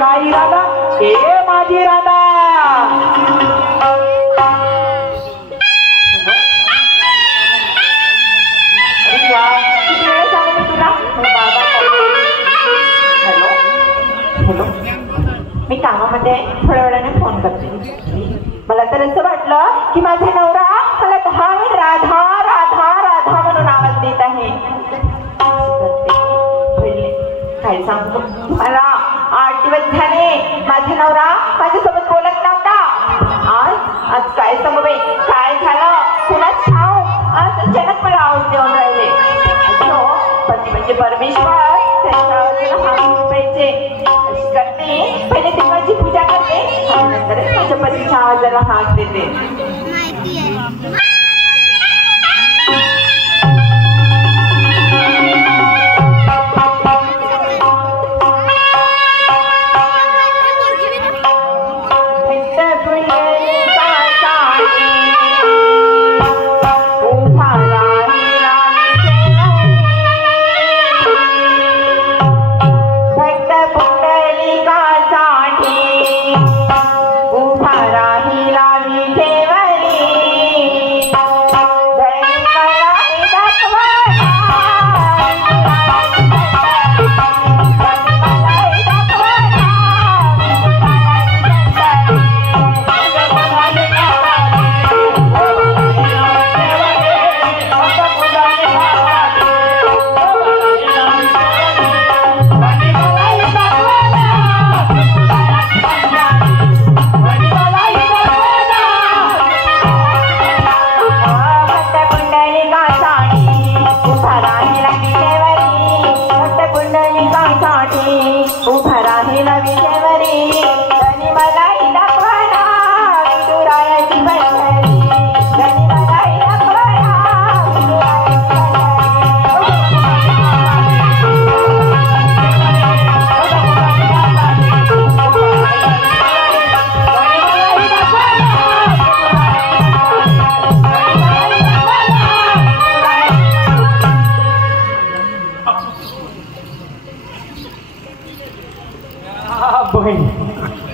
काही राधा ए माझी राधा मी कामामध्ये थोड्या वेळाने फोन करते. मला तर असं वाटलं की माझा नवरा मला 10 वेळ राधा राधा राधा म्हणून आवाज देत आहे. काय सांगतो मला 8 दिवस झाले माझा नवरा माझ्यासोबत बोलत नव्हता. आज काय सांगू बाई काय झालं कुणाच ठाव आज अचानक मला आवाज देऊन राहिले. पती म्हणजे परमेश्वर त्यांच्या पाहिजे करते. पहिले देवाची पूजा करते नंतरच माझ्या पतीच्या आवाजाला हाक देते.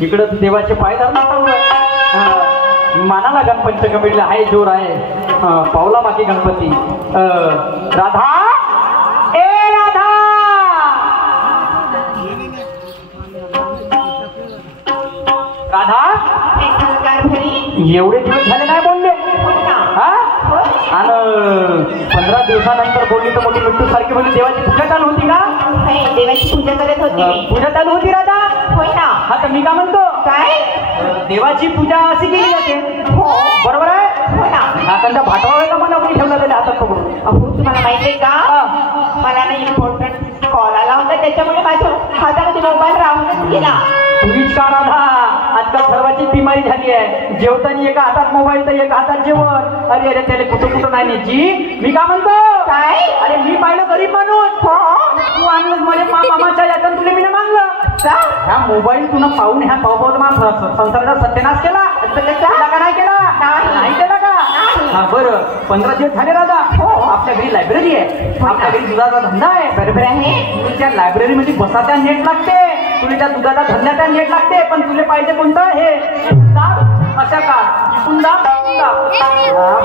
इकडं देवाचे पाय धरणार मानाला गणपतीचं कमिटीला आहे जोर आहे. पावला बाकी गणपती राधा ए राधा राधा एवढे दिवस झाले नाही बोलले हा आणि 15 दिवसानंतर बोलली तर मोठी मिट्टू सारखी बोलली. देवाची पूजा चालू होती का? देवाची पूजा करत होती. पूजा चालू होती राधा? होय ना. हा तर मी काय म्हणतो काय देवाची पूजा अशी केली जाते बरोबर आहे. हो ना. नाकांचा भाटवा वेळेला मला कोणी ठेवला त्याला हातात पकडून. तुम्हाला माहिती आहे का मला ना इम्पॉर्टंट कॉल आला होता त्याच्यामुळे माझ्या हातामध्ये मोबाईल राहूनच गेला. तुम्हीच का राधा आजकाल सर्वांची बिमारी झाली आहे. जेवताना एका हातात मोबाईल तर एका हातात जेवण. अरे अरे त्याला कुठं नाही जी. मी का म्हणतो काय अरे मी पाहिलं गरीब माणूस तू आणलं मला मामाच्या यातून तुला मी मागलं ह्या मोबाईल तुला पाहून ह्या संसाराचा सत्यानाश केला का नाही केला? नाही केला का? हा बरं 15 दिवस झाले राधा. आपल्या घरी लायब्ररी आहे. आपल्या घरी दुधाचा धंदा आहे. बरोबर आहे. तुला त्या लायब्ररी मध्ये बसाच्या नेट लागते. तुला त्या दुधाचा धंद्याचा नेट लागते. पण तुला पाहिजे कोणतं हे अशा का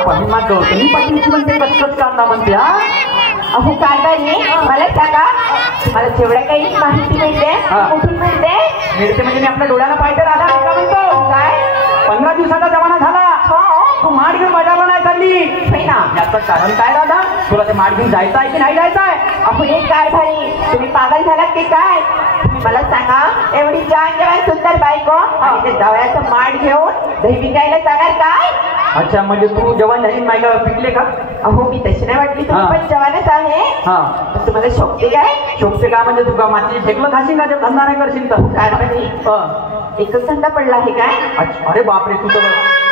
महिमा गौतमी पाटीलची म्हणते कचकच कांदा म्हणते. अहो कारभारी मला सांगा मला जेवढ्या काही माहिती मिळते कुठून मिळते म्हणजे मी आपल्या डोळ्याला पाहिजे राधा. का म्हणतो काय 15 दिवसाचा जमाना झाला तू माठ घेऊन मजाला नाही चालली ना. याचं कारण काय राधा? तुला ते माठ घेऊन जायचं आहे की नाही जायचं आहे? अहो एक कारभारी तुम्ही पागल झालात की काय? मला सांगा एवढी जान जेव्हा सुंदर बायको आणि ते जवळचं माठ घेऊन दही विकायला जाणार काय? अच्छा म्हणजे तू जवान झाली मायला पिकले का? अहो मी तशी नाही वाटली तुम्ही पण जवानच आहे. तुम्हाला शोभते काय? शोभते का म्हणजे तुका माती फेकलं खाशील का? ते धंदा नाही करशील तर कारभारी एकच धंदा पडला आहे काय? अरे बापरे तू तर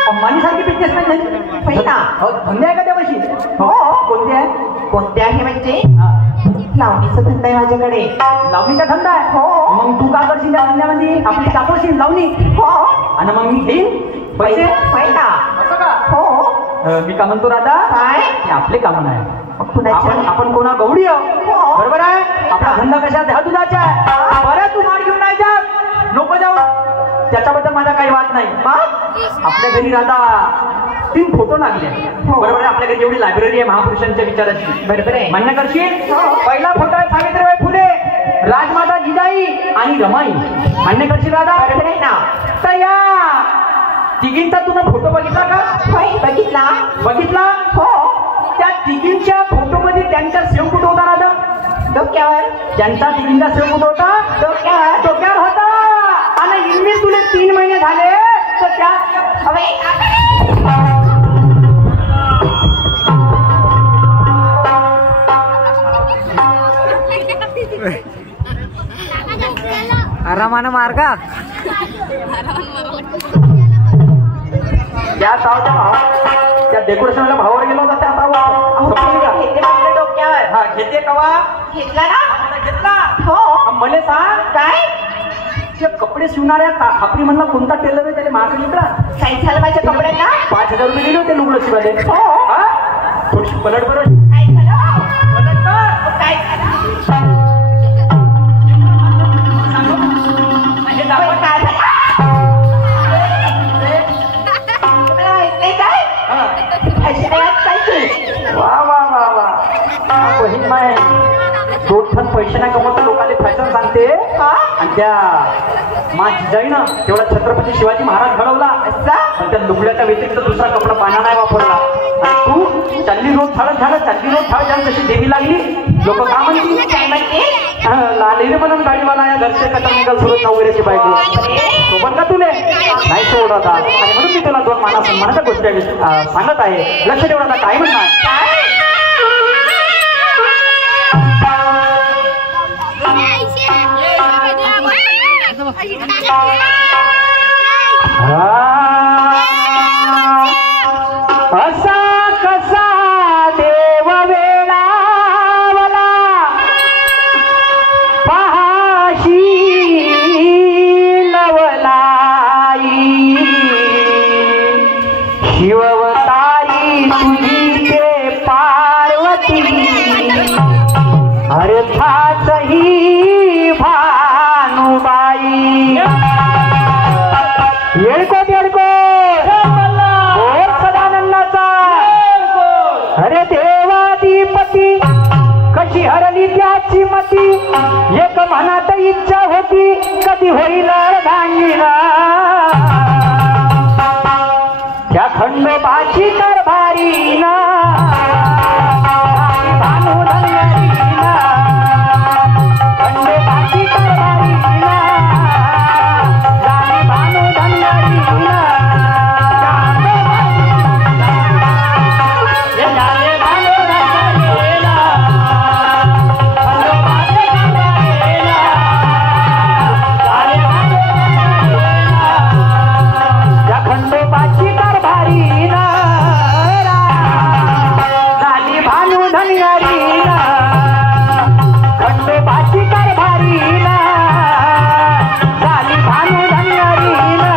अंबानी सारखी पिकतेस नाही धंदे आहे का त्यापाशी? हो कोणते आहे? कोणते आहे म्हणजे लावणीचा धंदा आहे माझ्याकडे. लावणीचा धंदा आहे? हो. मग तू का करशील त्या धंद्यामध्ये? आपली टाकशील लावणी? हो. आणि मग मी घेईन पैसे? असं का? हो. मी का म्हणतो राधा काय आपले काम नाही. आपण कोणा गवडी आहोत बरोबर आहे. आपला धंदा कशा ह्या दुधाचा आहे. बरं तू माठ घेऊन नाही जा नको जाऊ, त्याच्याबद्दल माझा काही वाद नाही. मग आपल्या घरी राधा 3 फोटो लागले. बरोबर आहे, आपल्या घरी एवढी लायब्ररी आहे महापुरुषांच्या विचाराची. बरोबर आहे, मान्य करशील? पहिला फोटो आहे सावित्रीबाई फुले, राजमाता जिजाई आणि रमाई. मान्य करशील राधा? बरोबर आहे ना. तर या तिघींचा तुला फोटो बघितला का? बघितला. बघितला? हो. त्या तिघींच्या फोटो मध्ये त्यांचा सेव कुठं होता राधा? डोक्यावर. त्यांचा तिघींचा सेव कुठं होता? डोक्यावर. डोक्यावर होता. आणि इनमी तुले 3 महिने झाले तर त्या आरामानं मार्गा त्या सावच्या भावा त्या डेकोरेशनला भावावर गेला होता त्या सावा डोक्यावर. हा घेते कवा घेतला ना? घेतला. हो. मला सांग काय ते कपडे शिवणाऱ्या खापरी म्हणला कोणता टेलर आहे त्याने मागे निघला? काय झालं माझ्या कपड्यांना? 5,000 रुपये दिले होते लुगडं शिवाले. हो. थोडीशी पलट बरोबर. काय झालं? पलट कर. काय झालं? हे दाखव. काय झालं? तुम्हाला माहित नाही काय? अशी नाही आज काय केली? वा वा वा वा, बहीण माय 2 ठण पैसे नाही कमवता लोकांना फॅशन सांगते. आणि त्या मा जिजाईनं तेवढा छत्रपती शिवाजी महाराज घडवला. पण त्या लुगड्याच्या व्यतिरिक्त दुसरा कपडा पाना नाही वापरला. आणि तू चालली रोज झाडत चालली रोज झाड जाऊन तशी देवी लागली. लोक का म्हणतील? काय म्हणते? लालेले म्हणून गाडीवाला या घरचे कटर निघाल सोडत नवऱ्याची बायको सोबत का तुले नाही सोडत. आणि म्हणून मी तुला 2 माना सन्मानाच्या गोष्टी सांगत आहे. लक्ष ठेवणार काय म्हणणार? असा कसा देव वेळावला पहाशी नवलाई शिववतारी तुझी ते पार्वती अर्थात ही भानुबाई. येडकोट घोर सदानंदाचा अरे देवाधिपती कशी हरली त्याची मती. एक मनात इच्छा होती कधी होईल अर्धांगिना. त्या खंडोबाची कारभारी ना भानू धनगरी ना. खंडोबाची कारभारी ना भानू धनगरी ना. खंडोबाची कारभारी ना झाली भानू धनगरी ना. खंडोबाची कारभारी ना झाली भानू धनगरी ना.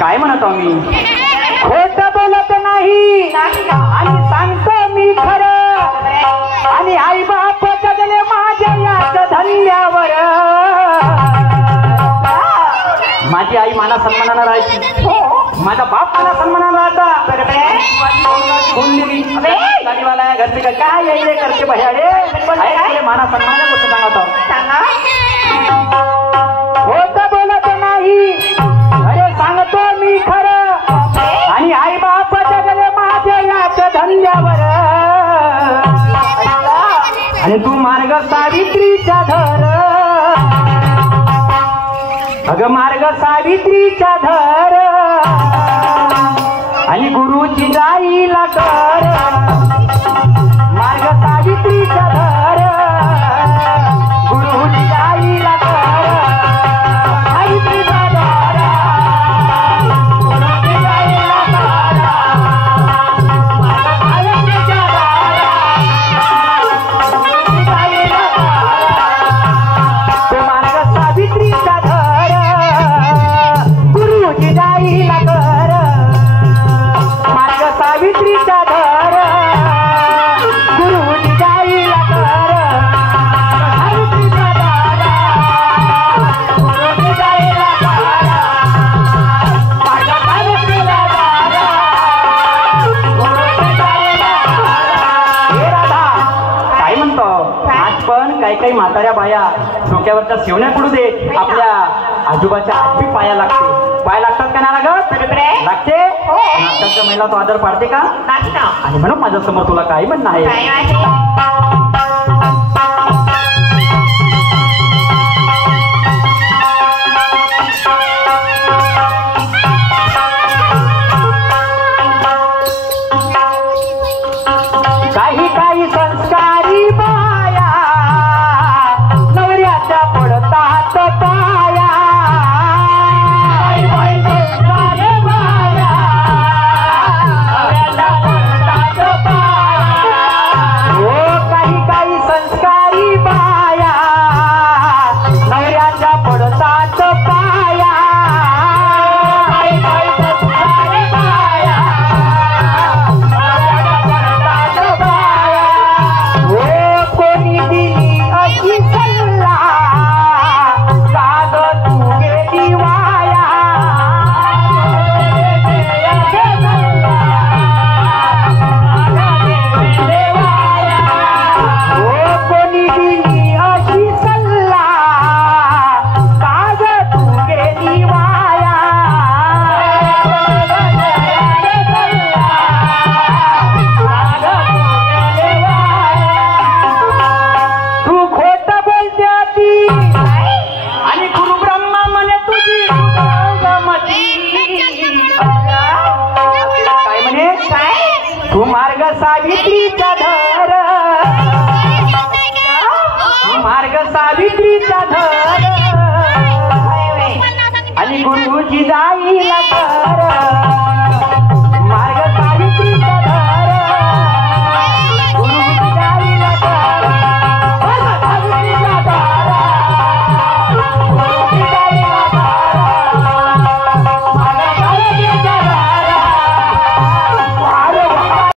काय म्हणत आम्ही खोट बोलत नाही आणि सांगतो मी खरं. आणि आई बाप जगले माझ्या याच धन्यावर. माझी आई मला सन्मानानं राहायची. माझा बाप मला सन्मानानं राहायचा. गाडीवाला घरचे काय येईल करते भयाडे माना सन्मानाच्या गोष्ट सांगत आहोत. खोट बोलत नाही अरे सांगतो मी खरं. आणि आई बाप जगले माझ्या याच धंद्यावर. आणि तू मार्ग सावित्रीच्या धर अग मार्ग सावित्रीच्या धर. आणि गुरुची जाईला कर मार्ग सावित्रीच्या धर. गुरुची जाईला कर सावित्रीचा धर. गुरुची जाईला कर म्हाताऱ्या बाया डोक्यावरच्या शिवण्या पडू दे, आपल्या आजोबाच्या आजी पाया लागते. पाय लागतात का नाही लागत? लागते. आजकालच्या महिला तो आदर पाडते का? आणि म्हणून माझ्या समोर तुला काही म्हणणं आहे. काही काही संस्कारी बाया नवऱ्याच्या पडतात पाया. संस्कारी बाया नवऱ्याच्या पडतात पाया. हो, काही काही संस्कारी बाया नवऱ्याच्या पडतात पाया. काही काही संस्कारी बाया कोणी दिली अशी सल्ला काग तू गेली वाया. कोणी दिली अशी सल्ला काग तू गेली वाया. तू खोट बोलते ती आणि गुरु ब्रह्मा म्हणे तुझी गमती. काय म्हणे? तू मार्ग सावित्रीचा धर, तू मार्ग सावित्रीचा धर आणि गुरुजी जाईल कर.